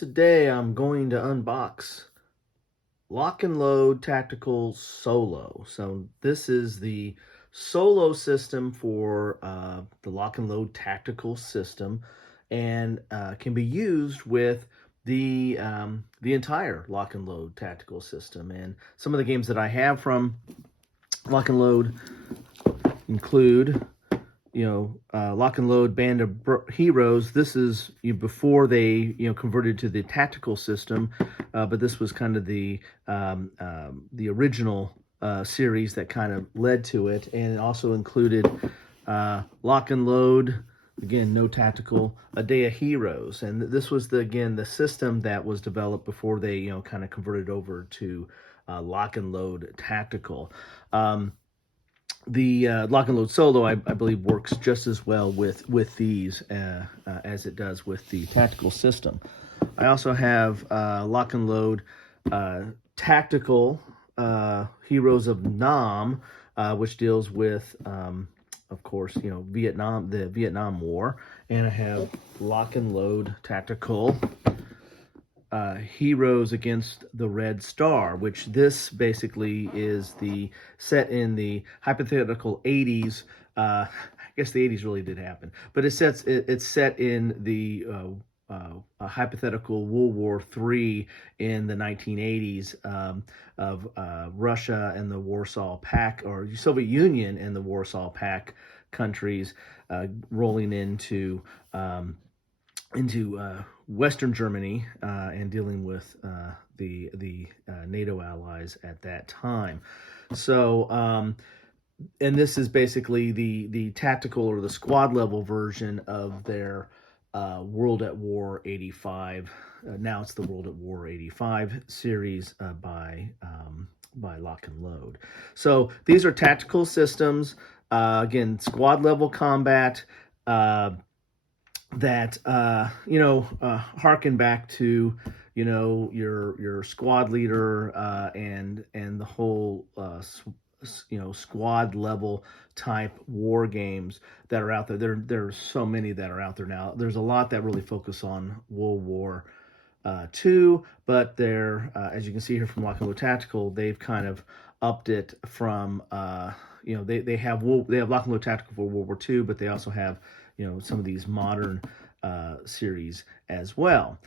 Today I'm going to unbox Lock and Load Tactical Solo. So this is the solo system for the Lock and Load Tactical system, and can be used with the entire Lock and Load Tactical system. And some of the games that I have from Lock and Load include Lock and Load Band of Heroes. This is before they converted to the tactical system, but this was kind of the original series that kind of led to it, and it also included Lock and Load, again no tactical, A Day of Heroes, and this was the system that was developed before they kind of converted over to Lock and Load Tactical. The Lock and Load Solo, I believe, works just as well with these as it does with the tactical system. I also have Lock and Load Tactical Heroes of Nam, which deals with, of course, the Vietnam War, and I have Lock and Load Tactical Heroes Against the Red Star, which this basically is set in the hypothetical 80s. I guess the 80s really did happen, but it's set in the hypothetical World War III in the 1980s, of Russia and the Warsaw Pact, or Soviet Union and the Warsaw Pact countries rolling into Western Germany and dealing with the NATO allies at that time. So, and this is basically the tactical or the squad level version of their World at War 85. Now it's the World at War 85 series by Lock and Load. So these are tactical systems. Again, squad level combat. That harken back to your squad leader and the whole squad level type war games that are out there. There's so many that are out there now. There's a lot that really focus on World War II, but they're as you can see here from Lock and Load Tactical, they've kind of upped it from they have Lock and Load Tactical for World War II, but they also have some of these modern series as well.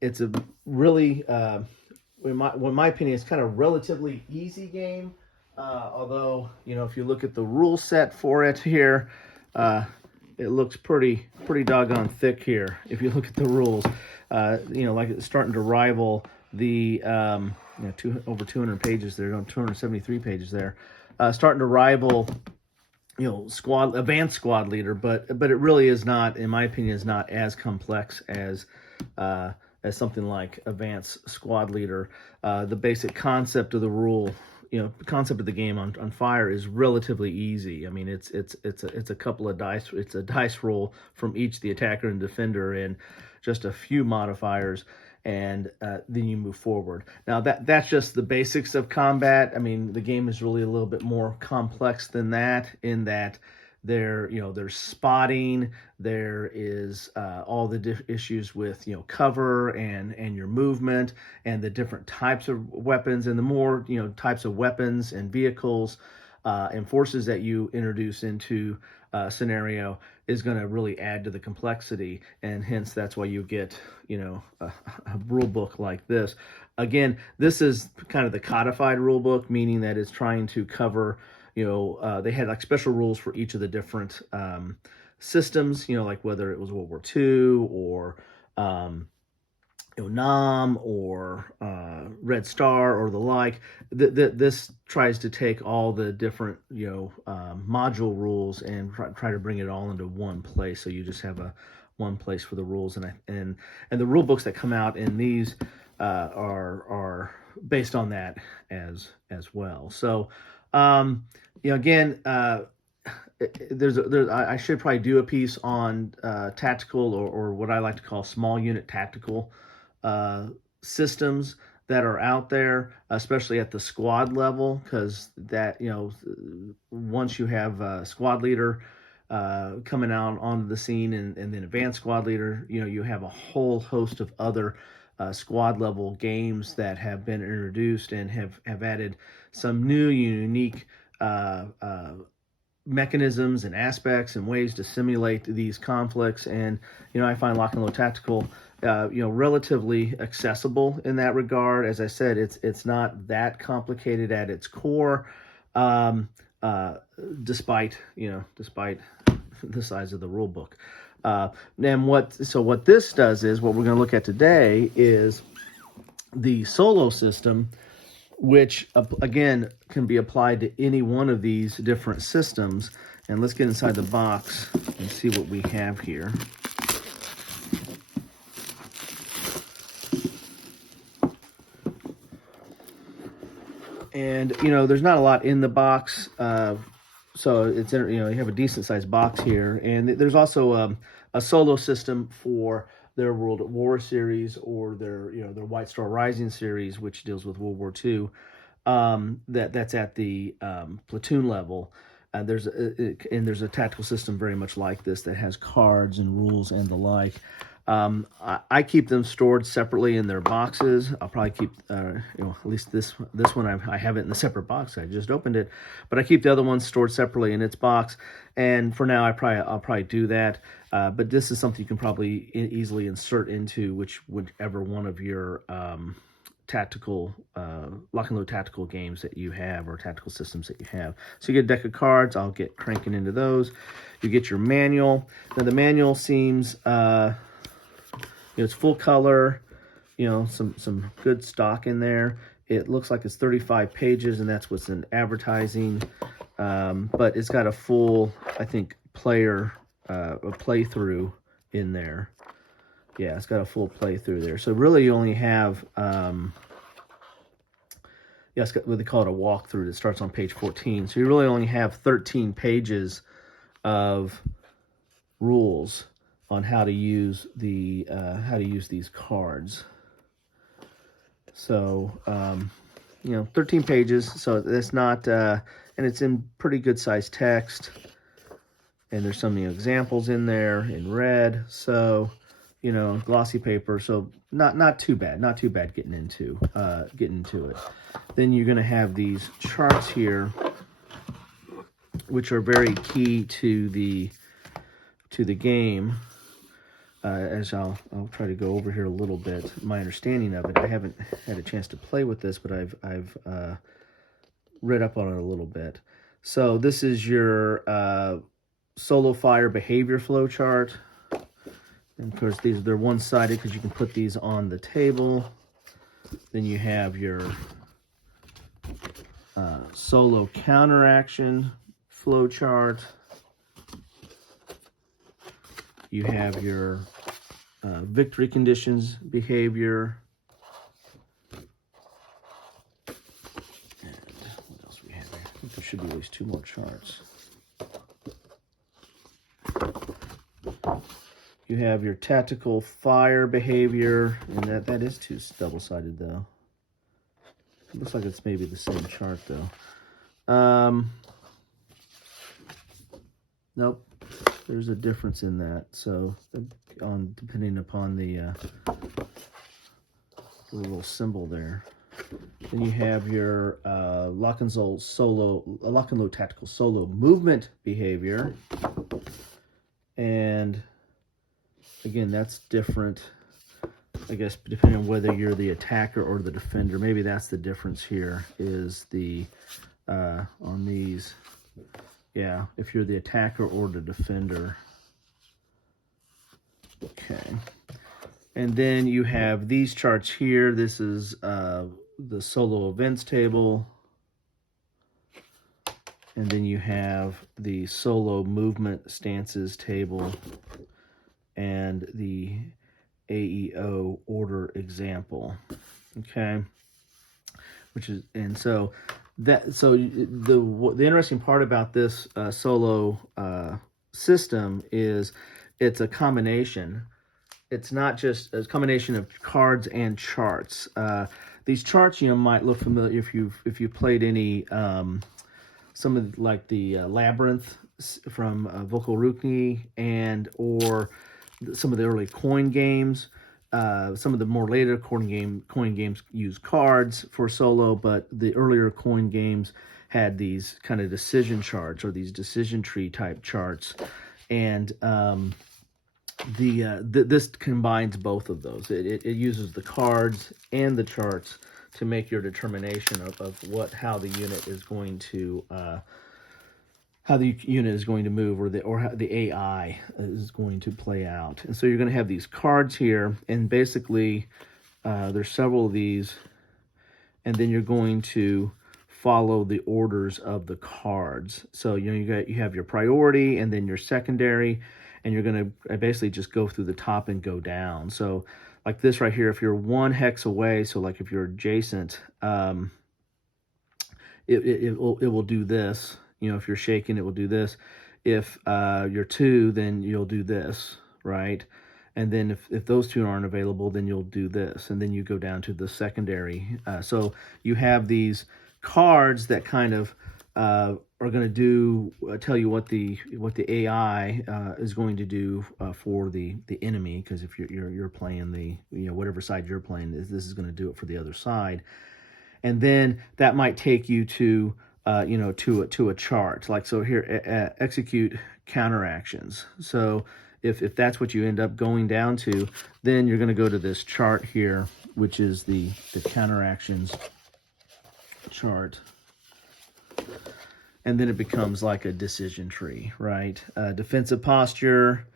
It's a really, in my opinion, it's kind of relatively easy game. Although if you look at the rule set for it here, it looks pretty doggone thick here. If you look at the rules, like it's starting to rival the over 200 pages there, 273 pages there, starting to rival advanced squad leader, but it really is not, in my opinion, is not as complex as something like advanced squad leader. The basic concept of the rule, concept of the game on Fire is relatively easy. I mean, it's a couple of dice. It's a dice roll from each the attacker and defender, and just a few modifiers, and then you move forward. Now that's just the basics of combat. I mean, the game is really a little bit more complex than that, in that there's spotting, there is all the issues with cover and your movement, and the different types of weapons, and the more types of weapons and vehicles and forces that you introduce into scenario is going to really add to the complexity, and hence that's why you get a rule book like this. Again, this is kind of the codified rule book, meaning that it's trying to cover they had like special rules for each of the different systems, like whether it was World War II or Nam or Red Star or the like. This tries to take all the different module rules and try to bring it all into one place, so you just have one place for the rules, and the rule books that come out in these are based on that as well. So again, I should probably do a piece on tactical, or what I like to call small unit tactical systems that are out there, especially at the squad level, because that once you have a squad leader, coming out onto the scene, and then Advanced Squad Leader, you have a whole host of other squad level games that have been introduced and have added some new unique mechanisms and aspects and ways to simulate these conflicts. And I find Lock and Load Tactical relatively accessible in that regard. As I said, it's not that complicated at its core, despite the size of the rule book. And what this does is, what we're going to look at today is the solo system, which again can be applied to any one of these different systems. And let's get inside the box and see what we have here. And there's not a lot in the box, so it's you have a decent sized box here. And there's also a solo system for their World at War series, or their White Star Rising series, which deals with World War II. That's at the platoon level. There's a tactical system very much like this that has cards and rules and the like. I keep them stored separately in their boxes. I'll probably keep, at least this one I have it in a separate box. I just opened it, but I keep the other ones stored separately in its box. And for now, I'll probably do that. But this is something you can probably easily insert into whichever one of your tactical lock and load tactical games that you have, or tactical systems that you have. So you get a deck of cards. I'll get cranking into those. You get your manual. Now the manual seems it's full color, some good stock in there. It looks like it's 35 pages, and that's what's in advertising. But it's got a full, I think, a playthrough in there. Yeah, it's got a full playthrough there. So really you only have, it's got what they call it, a walkthrough that starts on page 14. So you really only have 13 pages of rules on how to use these cards. So 13 pages. So that's not, and it's in pretty good sized text. And there's some examples in there in red. So glossy paper. So not too bad. Not too bad getting into it. Then you're going to have these charts here, which are very key to the game. As I'll try to go over here a little bit, my understanding of it. I haven't had a chance to play with this, but I've read up on it a little bit. So this is your solo fire behavior flow chart. And of course, they're one-sided because you can put these on the table. Then you have your solo counteraction flow chart. You have your victory conditions behavior. And what else we have here? I think there should be at least 2 more charts. You have your tactical fire behavior, and that is double-sided though. It looks like it's maybe the same chart though. Nope. There's a difference in that. So depending upon the little symbol there. Then you have your lock and load tactical solo movement behavior. And again, that's different, I guess, depending on whether you're the attacker or the defender. Maybe that's the difference here, is the on these. Yeah, if you're the attacker or the defender. Okay. And then you have these charts here. This is the solo events table. And then you have the solo movement stances table and the AEO order example. Okay. The interesting part about this solo system is it's a combination. It's not just a combination of cards and charts. These charts, might look familiar if you've played any some of like the Labyrinth Volkorukny and or some of the early coin games. Some of the more later coin games use cards for solo, but the earlier coin games had these kind of decision charts or these decision tree type charts, and this combines both of those. It uses the cards and the charts to make your determination of how the unit is going to move, or how the AI is going to play out. And so you're going to have these cards here, and basically there's several of these, and then you're going to follow the orders of the cards. So you have your priority and then your secondary, and you're going to basically just go through the top and go down. So like this right here, if you're 1 hex away, so like if you're adjacent, it will do this. If you're shaking, it will do this. If you're 2, then you'll do this, right? And then if those 2 aren't available, then you'll do this. And then you go down to the secondary. So you have these cards that kind of are going to tell you what the AI is going to do for the enemy, because if you're playing the whatever side you're playing, this is going to do it for the other side. And then that might take you to to a chart. Like, so here, execute counteractions. So if that's what you end up going down to, then you're going to go to this chart here, which is the counteractions chart. And then it becomes like a decision tree, right? Defensive posture,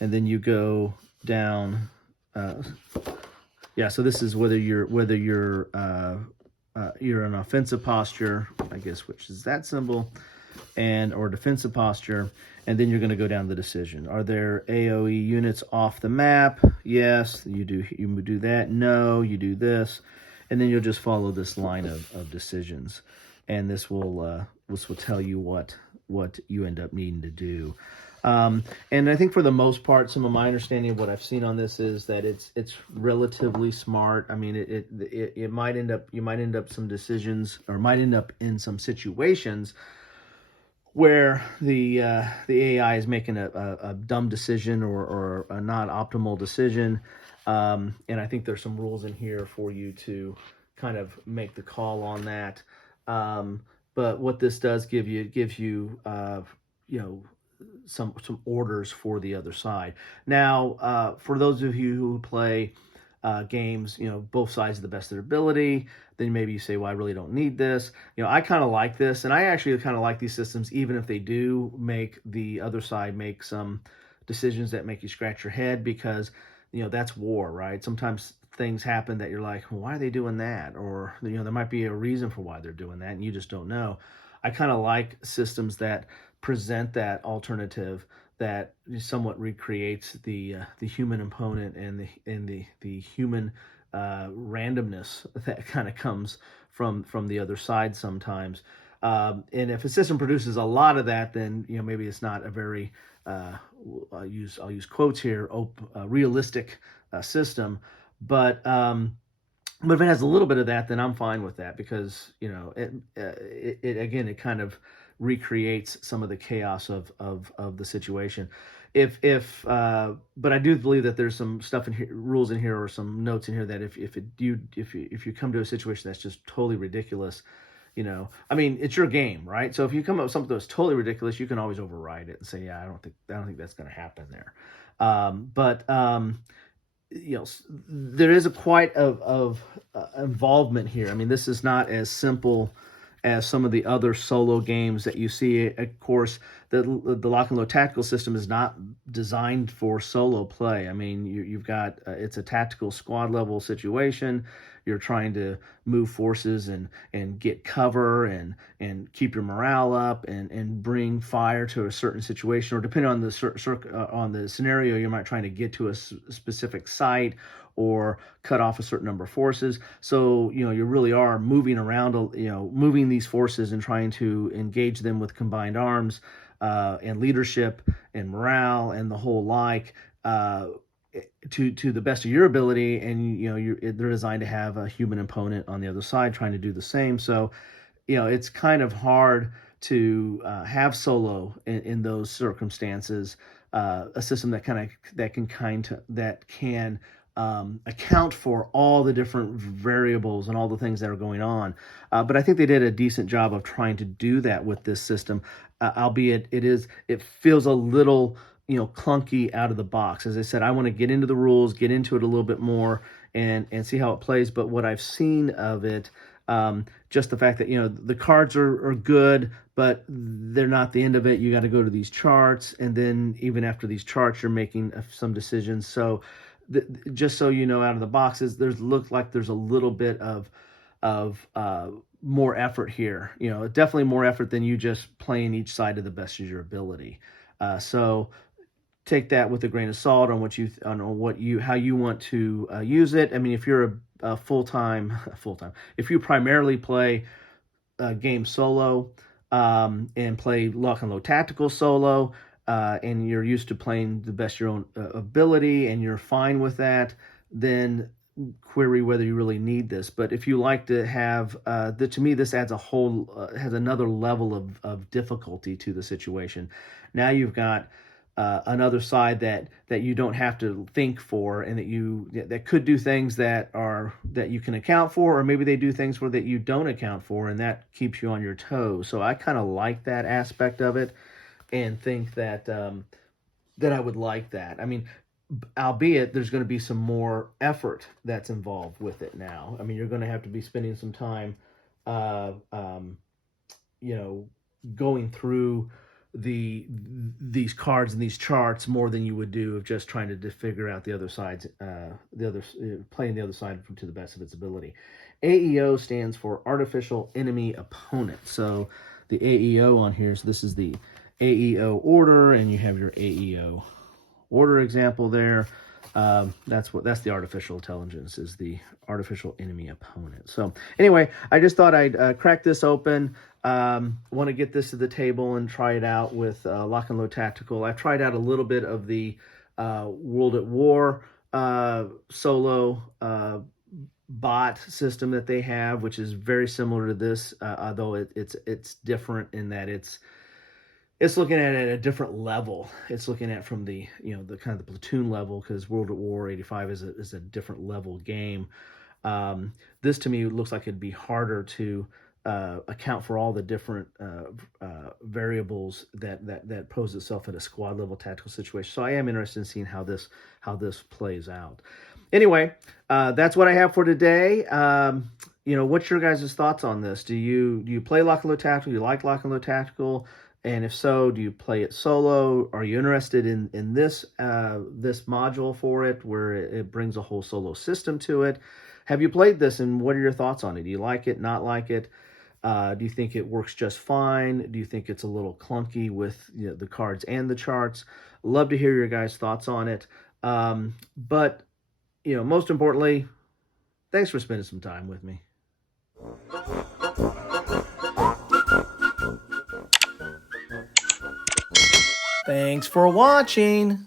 and then you go down. So this is whether you're an offensive posture, I guess, which is that symbol, or defensive posture, and then you're going to go down the decision. Are there AoE units off the map? Yes, you do. You do that. No, you do this, and then you'll just follow this line of decisions, and this will tell you what you end up needing to do. And I think for the most part, some of my understanding of what I've seen on this is that it's relatively smart. I mean, it might end up, you might end up some decisions, or might end up in some situations where the AI is making a dumb decision or a not optimal decision. And I think there's some rules in here for you to kind of make the call on that. But what this does give you, it gives you, some orders for the other side. Now, for those of you who play games, both sides of the best of their ability, then maybe you say, well, I really don't need this. I kind of like this, and I actually kind of like these systems, even if they do make the other side make some decisions that make you scratch your head, because that's war, right? Sometimes things happen that you're like, well, why are they doing that? Or there might be a reason for why they're doing that, and you just don't know. I kind of like systems that present that alternative that somewhat recreates the human opponent and the human randomness that kind of comes from the other side sometimes. And if a system produces a lot of that, then maybe it's not a very I'll use quotes here, realistic system. But if it has a little bit of that, then I'm fine with that, because it kind of recreates some of the chaos of the situation. But I do believe that there's some stuff in here, rules in here, or some notes in here, that if you come to a situation that's just totally ridiculous, I mean, it's your game, right? So if you come up with something that's totally ridiculous, you can always override it and say, yeah, I don't think that's going to happen there. But there is quite of involvement here. I mean, this is not as simple as some of the other solo games that you see. Of course, the lock and load tactical system is not designed for solo play. I mean, you've got it's a tactical squad level situation. You're trying to move forces and get cover and keep your morale up and bring fire to a certain situation, or depending on the scenario, you might trying to get to a specific site or cut off a certain number of forces. So you really are moving around, moving these forces and trying to engage them with combined arms and leadership and morale and the whole like. To the best of your ability, and they're designed to have a human opponent on the other side trying to do the same. So it's kind of hard have solo in those circumstances, a system that can account for all the different variables and all the things that are going on. But I think they did a decent job of trying to do that with this system, albeit it feels a little clunky out of the box. As I said, I want to get into the rules, get into it a little bit more, and see how it plays. But what I've seen of it, just the fact that the cards are good, but they're not the end of it. You got to go to these charts, and then even after these charts, you're making some decisions. So just so you know, out of the boxes, looks like there's a little bit of more effort here. Definitely more effort than you just playing each side to the best of your ability. So take that with a grain of salt on how you want to use it. I mean, if you're a full-time, if you primarily play game solo and play lock and load tactical solo, and you're used to playing the best of your own ability, and you're fine with that, then query whether you really need this. But if you like to have, to me, this adds has another level of difficulty to the situation. Now you've got another side that you don't have to think for, and that could do things that you can account for, or maybe they do things that you don't account for, and that keeps you on your toes. So I kind of like that aspect of it, and think that I would like that. I mean, albeit there's going to be some more effort that's involved with it now. I mean, you're going to have to be spending some time, going through these cards and these charts more than you would do of just trying to figure out the other side's playing the other side to the best of its ability. AEO stands for Artificial Enemy Opponent. So the AEO on here, so this is the AEO order, and you have your AEO order example there. That's the artificial intelligence, is the artificial enemy opponent. So anyway, I just thought I'd crack this open. Want to get this to the table and try it out with Lock and Load Tactical. I've tried out a little bit of the World at War solo bot system that they have, which is very similar to this, although it's different in that it's looking at it at a different level. It's looking at from the the kind of the platoon level, because World at War 85 is a different level game. This to me looks like it'd be harder to account for all the different variables that pose itself in a squad level tactical situation. So I am interested in seeing how this plays out. Anyway, that's what I have for today. What's your guys' thoughts on this? Do you play Lock and Load Tactical? Do you like Lock and Load Tactical? And if so, do you play it solo? Are you interested in this module for it, where it brings a whole solo system to it? Have you played this, and what are your thoughts on it? Do you like it, not like it? Do you think it works just fine? Do you think it's a little clunky with the cards and the charts? Love to hear your guys' thoughts on it. But most importantly, thanks for spending some time with me. Thanks for watching.